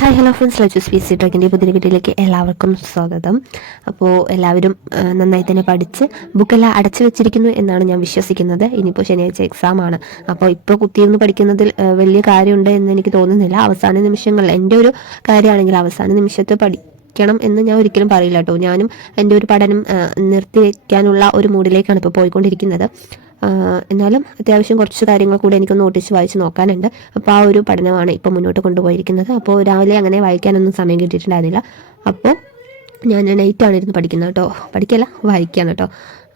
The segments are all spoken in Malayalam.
ഹായ് ഹലോ ഫ്രണ്ട്സ്, ലജൂസ് പി സി ട്രക്കിൻ്റെ പുതിയ വീഡിയോയിലേക്ക് എല്ലാവർക്കും സ്വാഗതം. അപ്പോൾ എല്ലാവരും നന്നായി തന്നെ പഠിച്ച് ബുക്കെല്ലാം അടച്ചു വെച്ചിരിക്കുന്നു എന്നാണ് ഞാൻ വിശ്വസിക്കുന്നത്. ഇനിയിപ്പോൾ ശനിയാഴ്ച എക്സാമാണ്. അപ്പോൾ ഇപ്പോൾ കുത്തിയിരുന്ന് പഠിക്കുന്നതിൽ വലിയ കാര്യമുണ്ട് എന്ന് എനിക്ക് തോന്നുന്നില്ല. അവസാന നിമിഷങ്ങളിൽ എൻ്റെ ഒരു കാര്യമാണെങ്കിൽ അവസാന നിമിഷത്തെ പഠിക്കണം എന്ന് ഞാൻ ഒരിക്കലും പറയില്ല കേട്ടോ. ഞാനും എൻ്റെ ഒരു പഠനം നിർത്തി വയ്ക്കാനുള്ള ഒരു മൂഡിലേക്കാണ് ഇപ്പോൾ പോയിക്കൊണ്ടിരിക്കുന്നത്. എന്നാലും അത്യാവശ്യം കുറച്ച് കാര്യങ്ങൾ കൂടെ എനിക്കൊന്ന് നോട്ടീസ് വായിച്ച് നോക്കാനുണ്ട്. അപ്പോൾ ആ ഒരു പഠനമാണ് ഇപ്പോൾ മുന്നോട്ട് കൊണ്ടുപോയിരിക്കുന്നത്. അപ്പോൾ രാവിലെ അങ്ങനെ വായിക്കാനൊന്നും സമയം കിട്ടിയിട്ടുണ്ടായിരുന്നില്ല. അപ്പോൾ ഞാൻ നൈറ്റാണ് ഇരുന്ന് പഠിക്കുന്നത് കേട്ടോ. പഠിക്കല്ല, വായിക്കുകയാണ് കേട്ടോ.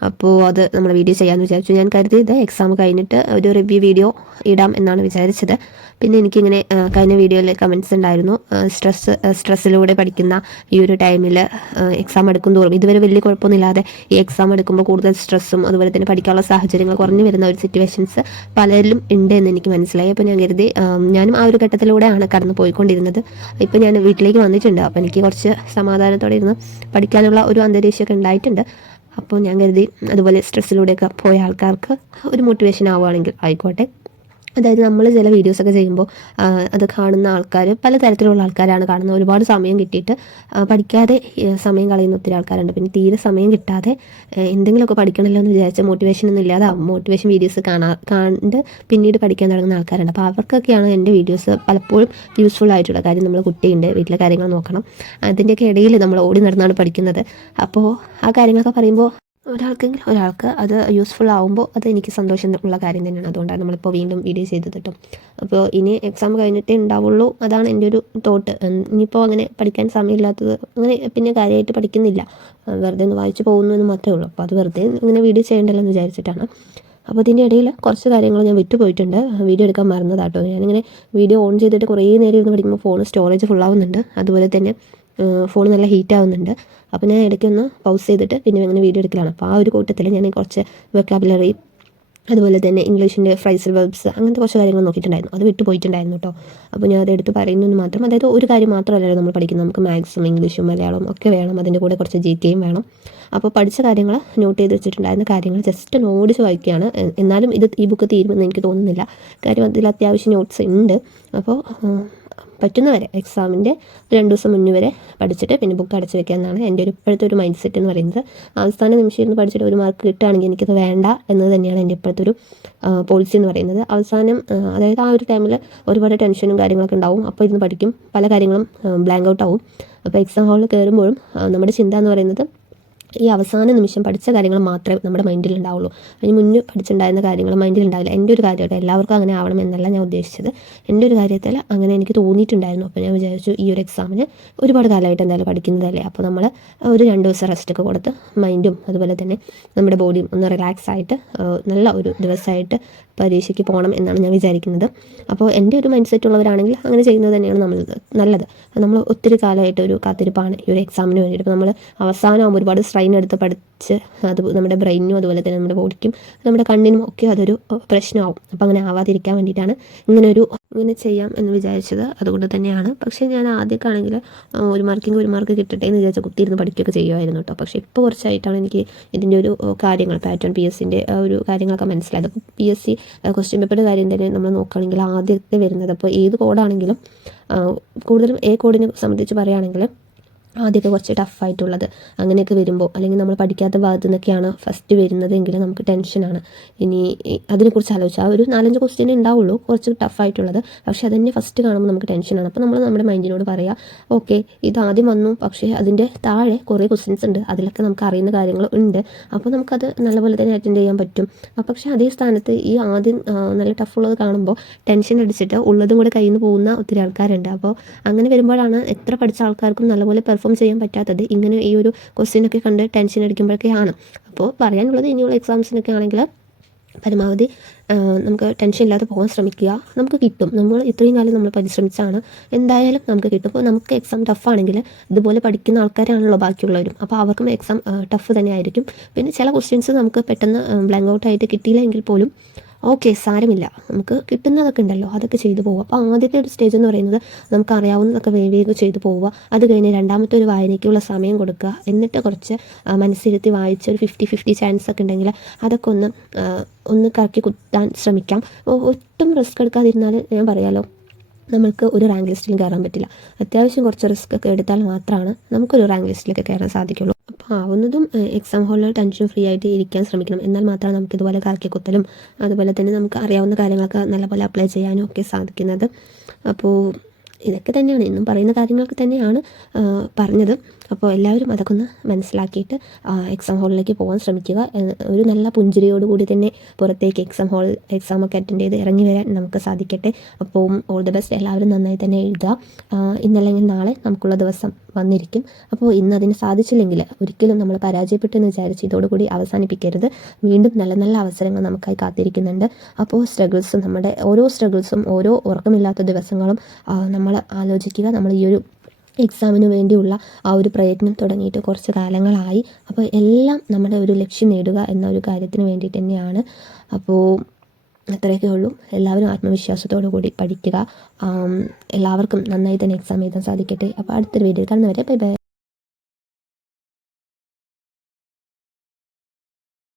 അപ്പോൾ അത് നമ്മൾ വീഡിയോ ചെയ്യാമെന്ന് വിചാരിച്ചു. ഞാൻ കരുതിയത് എക്സാം കഴിഞ്ഞിട്ട് ഒരു റിവ്യൂ വീഡിയോ ഇടാം എന്നാണ് വിചാരിച്ചത്. പിന്നെ എനിക്കിങ്ങനെ കഴിഞ്ഞ വീഡിയോയിൽ കമൻറ്റ്സ് ഉണ്ടായിരുന്നു, സ്ട്രെസ്സിലൂടെ പഠിക്കുന്ന ഈ ഒരു ടൈമിൽ എക്സാം എടുക്കും തോറും ഇതുവരെ വലിയ കുഴപ്പമൊന്നുമില്ലാതെ ഈ എക്സാം എടുക്കുമ്പോൾ കൂടുതൽ സ്ട്രെസ്സും അതുപോലെ തന്നെ പഠിക്കാനുള്ള സാഹചര്യങ്ങൾ കുറഞ്ഞു വരുന്ന ഒരു സിറ്റുവേഷൻസ് പലരിലും ഉണ്ട് എന്ന് എനിക്ക് മനസ്സിലായി. അപ്പോൾ ഞാൻ കരുതി ഞാനും ആ ഒരു ഘട്ടത്തിലൂടെയാണ് കടന്നു പോയിക്കൊണ്ടിരുന്നത്. ഇപ്പോൾ ഞാൻ വീട്ടിലേക്ക് വന്നിട്ടുണ്ട്. അപ്പോൾ എനിക്ക് കുറച്ച് സമാധാനത്തോടെ ഇരുന്ന് പഠിക്കാനുള്ള ഒരു അന്തരീക്ഷമൊക്കെ ഉണ്ടായിട്ടുണ്ട്. അപ്പോൾ ഞാൻ കരുതി അതുപോലെ സ്ട്രെസ്സിലൂടെയൊക്കെ പോയ ആൾക്കാർക്ക് ഒരു മോട്ടിവേഷൻ ആവുകയാണെങ്കിൽ ആയിക്കോട്ടെ. അതായത് നമ്മൾ ചില വീഡിയോസൊക്കെ ചെയ്യുമ്പോൾ അത് കാണുന്ന ആൾക്കാർ പലതരത്തിലുള്ള ആൾക്കാരാണ് കാണുന്നത്. ഒരുപാട് സമയം കിട്ടിയിട്ട് പഠിക്കാതെ സമയം കളയുന്ന ഒത്തിരി ആൾക്കാരുണ്ട്. പിന്നെ തീരെ സമയം കിട്ടാതെ എന്തെങ്കിലുമൊക്കെ പഠിക്കണമല്ലോ എന്ന് വിചാരിച്ച മോട്ടിവേഷൻ ഒന്നും ഇല്ലാതെ മോട്ടിവേഷൻ വീഡിയോസ് കണ്ട് പിന്നീട് പഠിക്കാൻ തുടങ്ങുന്ന ആൾക്കാരുണ്ട്. അപ്പോൾ അവർക്കൊക്കെയാണ് എൻ്റെ വീഡിയോസ് പലപ്പോഴും യൂസ്ഫുൾ ആയിട്ടുള്ള കാര്യം. നമ്മൾ കുട്ടിയുണ്ട്, വീട്ടിലെ കാര്യങ്ങൾ നോക്കണം, അതിൻ്റെയൊക്കെ ഇടയിൽ നമ്മൾ ഓടി നടന്നാണ് പഠിക്കുന്നത്. അപ്പോൾ ആ കാര്യങ്ങളൊക്കെ പറയുമ്പോൾ ഒരാൾക്ക് അത് യൂസ്ഫുൾ ആകുമ്പോൾ അത് എനിക്ക് സന്തോഷം ഉള്ള കാര്യം തന്നെയാണ്. അതുകൊണ്ടാണ് നമ്മളിപ്പോൾ വീണ്ടും വീഡിയോ ചെയ്തത് കേട്ടോ. അപ്പോൾ ഇനി എക്സാം കഴിഞ്ഞിട്ടേ ഉണ്ടാവുള്ളൂ, അതാണ് എൻ്റെ ഒരു തോട്ട്. ഇനിയിപ്പോൾ അങ്ങനെ പഠിക്കാൻ സമയമില്ലാത്തത് അങ്ങനെ പിന്നെ കാര്യമായിട്ട് പഠിക്കുന്നില്ല, വെറുതെ ഒന്ന് വായിച്ച് പോകുന്നു എന്ന് മാത്രമേ ഉള്ളൂ. അപ്പോൾ അത് വെറുതെ ഇങ്ങനെ വീഡിയോ ചെയ്യേണ്ടല്ലോ എന്ന് വിചാരിച്ചിട്ടാണ്. അപ്പോൾ ഇതിൻ്റെ ഇടയിൽ കുറച്ച് കാര്യങ്ങൾ ഞാൻ വിട്ടുപോയിട്ടുണ്ട്, വീഡിയോ എടുക്കാൻ മറന്നതാട്ടോ. ഞാനിങ്ങനെ വീഡിയോ ഓൺ ചെയ്തിട്ട് കുറേ നേരം ഇരുന്ന് പഠിക്കുമ്പോൾ ഫോൺ സ്റ്റോറേജ് ഫുള്ളാവുന്നുണ്ട്, അതുപോലെ തന്നെ ഫോൺ നല്ല ഹീറ്റ് ആവുന്നുണ്ട്. അപ്പോൾ ഞാൻ ഇടയ്ക്കൊന്ന് പൗസ് ചെയ്തിട്ട് പിന്നെ അങ്ങനെ വീഡിയോ എടുക്കലാണ്. അപ്പോൾ ആ ഒരു കൂട്ടത്തിൽ ഞാൻ കുറച്ച് വെക്കാബുലറി അതുപോലെ തന്നെ ഇംഗ്ലീഷിൻ്റെ ഫ്രൈസൽ വെർബ്സ് അങ്ങനത്തെ കുറച്ച് കാര്യങ്ങൾ നോക്കിയിട്ടുണ്ടായിരുന്നു. അത് വിട്ടു പോയിട്ടുണ്ടായിരുന്നു കേട്ടോ. അപ്പോൾ ഞാൻ അതെടുത്ത് പറയുന്നതെന്ന് മാത്രം. അതായത് ഒരു കാര്യം മാത്രമല്ലല്ലോ നമ്മൾ പഠിക്കുന്നത്, നമുക്ക് മാത്സും ഇംഗ്ലീഷും മലയാളവും ഒക്കെ വേണം, അതിൻ്റെ കൂടെ കുറച്ച് GKയും വേണം. അപ്പോൾ പഠിച്ച കാര്യങ്ങൾ നോട്ട് ചെയ്ത് വെച്ചിട്ടുണ്ടായിരുന്ന കാര്യങ്ങൾ ജസ്റ്റ് ഒന്ന് ഓടിച്ച് വായിക്കുകയാണ്. എന്നാലും ഈ ബുക്ക് തീരുമെന്ന് എനിക്ക് തോന്നുന്നില്ല, കാര്യം അതിൽ അത്യാവശ്യം നോട്ട്സ് ഉണ്ട്. അപ്പോൾ പറ്റുന്നവരെ എക്സാമിൻ്റെ 2 ദിവസം മുന്നേ വരെ പഠിച്ചിട്ട് പിന്നെ ബുക്ക് അടച്ചു വെക്കുക എന്നാണ് എൻ്റെ ഇപ്പോഴത്തെ ഒരു മൈൻഡ് സെറ്റ് എന്ന് പറയുന്നത്. അവസാന നിമിഷം ഇരുന്ന് പഠിച്ചിട്ട് ഒരു മാർക്ക് കിട്ടുകയാണെങ്കിൽ എനിക്കത് വേണ്ട എന്നത് തന്നെയാണ് എൻ്റെ ഇപ്പോഴത്തെ ഒരു പോളിസി എന്ന് പറയുന്നത്. അവസാനം അതായത് ആ ഒരു ടൈമിൽ ഒരുപാട് ടെൻഷനും കാര്യങ്ങളൊക്കെ ഉണ്ടാവും. അപ്പോൾ ഇരുന്ന് പഠിക്കും, പല കാര്യങ്ങളും ബ്ലാങ്ക് ഔട്ട് ആവും. അപ്പോൾ എക്സാം ഹാളിൽ കയറുമ്പോഴും നമ്മുടെ ചിന്ത എന്ന് പറയുന്നത് ഈ അവസാന നിമിഷം പഠിച്ച കാര്യങ്ങൾ മാത്രമേ നമ്മുടെ മൈൻഡിൽ ഉണ്ടാവുള്ളൂ. അതിന് മുന്നേ പഠിച്ചിട്ടുണ്ടായിരുന്ന കാര്യങ്ങൾ മൈൻഡിൽ ഉണ്ടാവില്ല. എൻ്റെ ഒരു കാര്യമായിട്ട് എല്ലാവർക്കും അങ്ങനെ ആവണം എന്നല്ല ഞാൻ ഉദ്ദേശിച്ചത്. എൻ്റെ ഒരു കാര്യത്തിൽ അങ്ങനെ എനിക്ക് തോന്നിയിട്ടുണ്ടായിരുന്നു. അപ്പോൾ ഞാൻ വിചാരിച്ചു ഈ ഒരു എക്സാമിന് ഒരുപാട് കാലമായിട്ട് എന്തായാലും പഠിക്കുന്നതല്ലേ, അപ്പോൾ നമ്മൾ ഒരു 2 ദിവസം റെസ്റ്റൊക്കെ കൊടുത്ത് മൈൻഡും അതുപോലെ തന്നെ നമ്മുടെ ബോഡിയും ഒന്ന് റിലാക്സ് ആയിട്ട് നല്ല ഒരു ദിവസമായിട്ട് പരീക്ഷയ്ക്ക് പോകണം എന്നാണ് ഞാൻ വിചാരിക്കുന്നത്. അപ്പോൾ എൻ്റെ ഒരു മൈൻഡ് സെറ്റ് ഉള്ളവരാണെങ്കിൽ അങ്ങനെ ചെയ്യുന്നത് തന്നെയാണ് നല്ലത്. നമ്മൾ ഒത്തിരി കാലമായിട്ട് ഒരു കാത്തിരിപ്പാണ് ഈ ഒരു എക്സാമിന് വേണ്ടിയിട്ട്. അപ്പോൾ നമ്മൾ അവസാനമാകുമ്പോൾ ഒരുപാട് സ്ട്രെയിൻ എടുത്ത് പഠിച്ച് അത് നമ്മുടെ ബ്രെയിനും അതുപോലെ തന്നെ നമ്മുടെ ബോഡിക്കും നമ്മുടെ കണ്ണിനും ഒക്കെ അതൊരു പ്രശ്നമാവും. അപ്പോൾ അങ്ങനെ ആവാതിരിക്കാൻ വേണ്ടിയിട്ടാണ് ഇങ്ങനെ ചെയ്യാം എന്ന് വിചാരിച്ചത്. അതുകൊണ്ട് തന്നെയാണ്. പക്ഷേ ഞാൻ ആദ്യമൊക്കെ ആണെങ്കിൽ ഒരു മാർക്ക് കിട്ടട്ടെ എന്ന് വിചാരിച്ചാൽ കുത്തിയിരുന്ന് പഠിക്കുകയൊക്കെ ചെയ്യുമായിരുന്നു കേട്ടോ. പക്ഷേ ഇപ്പോൾ കുറച്ചായിട്ടാണ് എനിക്ക് ഇതിൻ്റെ ഒരു കാര്യങ്ങൾ പാറ്റേൺ PSCൻ്റെ ഒരു കാര്യങ്ങളൊക്കെ മനസ്സിലായത്. അപ്പോൾ PSC ക്വസ്റ്റ്യൻ പേപ്പറുടെ കാര്യം തന്നെ നമ്മൾ നോക്കുകയാണെങ്കിൽ ആദ്യത്തെ വരുന്നത്, അപ്പോൾ ഏത് കോഡാണെങ്കിലും കൂടുതലും കോഡിനെ സംബന്ധിച്ച് പറയുകയാണെങ്കിൽ ആദ്യമൊക്കെ കുറച്ച് ടഫായിട്ടുള്ളത് അങ്ങനെയൊക്കെ വരുമ്പോൾ, അല്ലെങ്കിൽ നമ്മൾ പഠിക്കാത്ത ഭാഗത്തു നിന്നൊക്കെയാണ് ഫസ്റ്റ് വരുന്നതെങ്കിൽ നമുക്ക് ടെൻഷനാണ്. ഇനി അതിനെക്കുറിച്ച് ആലോചിച്ചാൽ ഒരു 4-5 ക്വസ്റ്റ്യൻ ഉണ്ടാവുള്ളൂ കുറച്ച് ടഫായിട്ടുള്ളത്, പക്ഷേ അതന്നെ ഫസ്റ്റ് കാണുമ്പോൾ നമുക്ക് ടെൻഷനാണ്. അപ്പോൾ നമ്മൾ നമ്മുടെ മൈൻഡിനോട് പറയുക, ഓക്കെ ഇത് ആദ്യം വന്നു, പക്ഷേ അതിൻ്റെ താഴെ കുറേ ക്വസ്റ്റ്യൻസ് ഉണ്ട്, അതിലൊക്കെ നമുക്ക് അറിയുന്ന കാര്യങ്ങൾ ഉണ്ട്, അപ്പോൾ നമുക്കത് നല്ലപോലെ തന്നെ അറ്റൻഡ് ചെയ്യാൻ പറ്റും. പക്ഷേ അതേ സ്ഥാനത്ത് ഈ ആദ്യം നല്ല ടഫുള്ളത് കാണുമ്പോൾ ടെൻഷൻ അടിച്ചിട്ട് ഉള്ളതും കൂടെ കയ്യിൽ നിന്ന് പോകുന്ന ഒത്തിരി ആൾക്കാരുണ്ട്. അപ്പോൾ അങ്ങനെ വരുമ്പോഴാണ് എത്ര പഠിച്ച ആൾക്കാർക്കും നല്ലപോലെ പെർഫോം ചെയ്യാൻ പറ്റാത്തത്. ഇങ്ങനെ ഈ ഒരു ക്വസ്റ്റ്യനൊക്കെ കണ്ട് ടെൻഷൻ അടിക്കുമ്പോഴൊക്കെയാണ്. അപ്പോൾ പറയാനുള്ളത് ഇനിയുള്ള എക്സാംസിനൊക്കെ ആണെങ്കിൽ പരമാവധി നമുക്ക് ടെൻഷൻ ഇല്ലാതെ പോകാൻ ശ്രമിക്കുക. നമുക്ക് കിട്ടും, നമ്മൾ ഇത്രയും കാലം നമ്മൾ പരിശ്രമിച്ചാണ്, എന്തായാലും നമുക്ക് കിട്ടും. ഇപ്പോൾ നമുക്ക് എക്സാം ടഫാണെങ്കിൽ ഇതുപോലെ പഠിക്കുന്ന ആൾക്കാരാണല്ലോ ബാക്കിയുള്ളവരും, അപ്പോൾ അവർക്കും എക്സാം ടഫ് തന്നെ ആയിരിക്കും. പിന്നെ ചില ക്വസ്റ്റ്യൻസ് നമുക്ക് പെട്ടെന്ന് ബ്ലാങ്ക് ഔട്ട് ആയിട്ട് കിട്ടിയില്ല എങ്കിൽ പോലും ഓക്കെ സാരമില്ല, നമുക്ക് കിട്ടുന്നതൊക്കെ ഉണ്ടല്ലോ, അതൊക്കെ ചെയ്തു പോവുക. അപ്പോൾ ആദ്യത്തെ ഒരു സ്റ്റേജ് എന്ന് പറയുന്നത് നമുക്ക് അറിയാവുന്നതൊക്കെ വേഗം ചെയ്തു പോവുക. അത് കഴിഞ്ഞ് രണ്ടാമത്തെ ഒരു വായനയ്ക്കുള്ള സമയം കൊടുക്കുക. എന്നിട്ട് കുറച്ച് മനസ്സിരുത്തി വായിച്ച് ഒരു 50-50 ചാൻസ് ഒക്കെ ഉണ്ടെങ്കിൽ അതൊക്കെ ഒന്ന് കറക്കി കുത്താൻ ശ്രമിക്കാം. ഒട്ടും റിസ്ക് എടുക്കാതിരുന്നാൽ ഞാൻ പറയാമല്ലോ നമ്മൾക്ക് ഒരു റാങ്ക് ലിസ്റ്റിലും കയറാൻ പറ്റില്ല. അത്യാവശ്യം കുറച്ച് റിസ്ക് ഒക്കെ എടുത്താൽ മാത്രമാണ് നമുക്കൊരു റാങ്ക് ലിസ്റ്റിലൊക്കെ കയറാൻ സാധിക്കുള്ളൂ. അപ്പോൾ ആവുന്നതും എക്സാം ഹാളിൽ ടെൻഷൻ ഫ്രീ ആയിട്ട് ഇരിക്കാൻ ശ്രമിക്കണം. എന്നാൽ മാത്രമാണ് നമുക്ക് ഇതുപോലെ കറക്കിക്കുത്തലും അതുപോലെ തന്നെ നമുക്ക് അറിയാവുന്ന കാര്യങ്ങളൊക്കെ നല്ലപോലെ അപ്ലൈ ചെയ്യാനും ഒക്കെ സാധിക്കുന്നത്. അപ്പോൾ ഇതൊക്കെ തന്നെയാണ് ഇന്നും പറയുന്ന കാര്യങ്ങളൊക്കെ തന്നെയാണ് പറഞ്ഞത്. അപ്പോൾ എല്ലാവരും അതൊക്കെ ഒന്ന് മനസ്സിലാക്കിയിട്ട് എക്സാം ഹാളിലേക്ക് പോകാൻ ശ്രമിക്കുക. ഒരു നല്ല പുഞ്ചിരിയോടുകൂടി തന്നെ പുറത്തേക്ക് എക്സാമൊക്കെ അറ്റൻഡ് ചെയ്ത് ഇറങ്ങി വരാൻ നമുക്ക് സാധിക്കട്ടെ. അപ്പോൾ ഓൾ ദി ബെസ്റ്റ്. എല്ലാവരും നന്നായി തന്നെ എഴുതുക. ഇന്നല്ലെങ്കിൽ നാളെ നമുക്കുള്ള ദിവസം വന്നിരിക്കും. അപ്പോൾ ഇന്ന് അതിന് സാധിച്ചില്ലെങ്കിൽ ഒരിക്കലും നമ്മൾ പരാജയപ്പെട്ടെന്ന് വിചാരിച്ച് ഇതോടുകൂടി അവസാനിപ്പിക്കരുത്. വീണ്ടും നല്ല നല്ല അവസരങ്ങൾ നമുക്കായി കാത്തിരിക്കുന്നുണ്ട്. അപ്പോൾ നമ്മുടെ ഓരോ സ്ട്രഗിൾസും ഓരോ ഉറക്കമില്ലാത്ത ദിവസങ്ങളും നമ്മൾ ആലോചിക്കുക. നമ്മൾ ഈ ഒരു എക്സാമിന് വേണ്ടിയുള്ള ആ ഒരു പ്രയത്നം തുടങ്ങിയിട്ട് കുറച്ച് കാലങ്ങളായി. അപ്പോൾ എല്ലാം നമ്മുടെ ഒരു ലക്ഷ്യം നേടുക എന്ന ഒരു കാര്യത്തിന് വേണ്ടിയിട്ട് തന്നെയാണ്. അപ്പോൾ അത്രയൊക്കെ ഉള്ളൂ. എല്ലാവരും ആത്മവിശ്വാസത്തോടു കൂടി പഠിക്കുക. എല്ലാവർക്കും നന്നായി തന്നെ എക്സാം എഴുതാൻ സാധിക്കട്ടെ. അപ്പോൾ അടുത്തൊരു വീഡിയോ കാണുന്നവരെ ബൈ ബൈ.